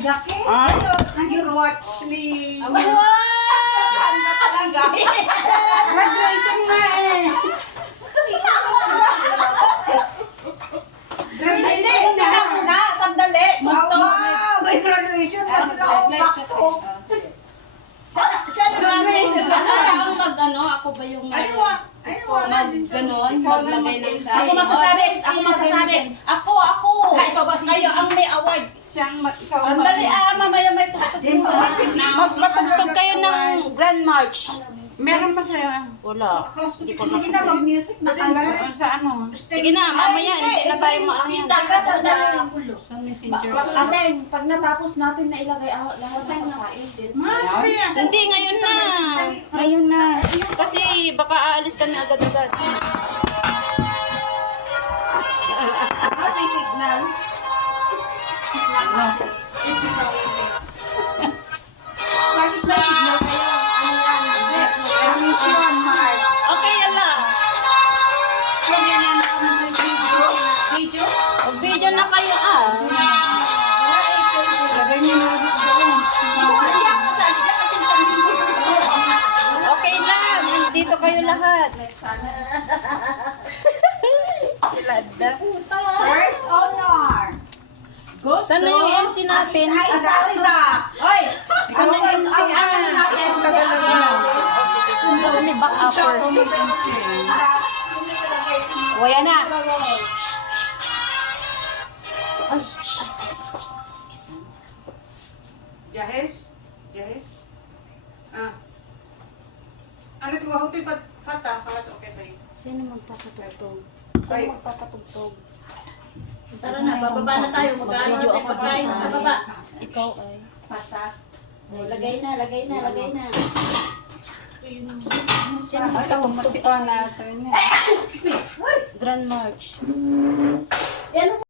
jacket. You watch me. Ganda talaga. Graduation nga eh. Hindi na muna. Sandali. Wow, may graduation na sila. Graduation. Ako mag-ano? Ako ba yung mag-ganon? Maglagay ng Ako magsasabi. Ako. Ikaw ba kayo ang may award? Siyang ikaw. Sandali, mamaya may tutugtog. Magtugtog kayo ng Grand March. Meron pa sa'yo. Wala. Hindi ko na. Mag-music na Sa ano? Sige na, mamaya. Hindi na tayo maano yan. Sa messenger. Ate, pag natapos natin na ilagay lahat ng kain. Hindi, ngayon na. Ngayon na. Kasi baka aalis kami agad-agad. May signal. This is our bakit may signal kayo? Mission Mark. Okay, yala. Video? Mag-video na kayo Lagay niyo na doon. Okay lang. Dito kayo lahat. First honor. Saan na yung MC natin? Ay, sorry na. Oy! Saan na yung MC? Ano natin? May back upper. O, yan na. Jahis? Ano ito? Mahuti pa fata? Kalas okay tayo. Sino magpapatugtog? Ay. Sino magpapatugtog? Tara na, bababa na tayo. Mag-video ako Pagkain dito. sa baba. Ikaw ay. Lagay na. Sino Ito, magpapatugtog? matutuwa natin. Grand March. Yan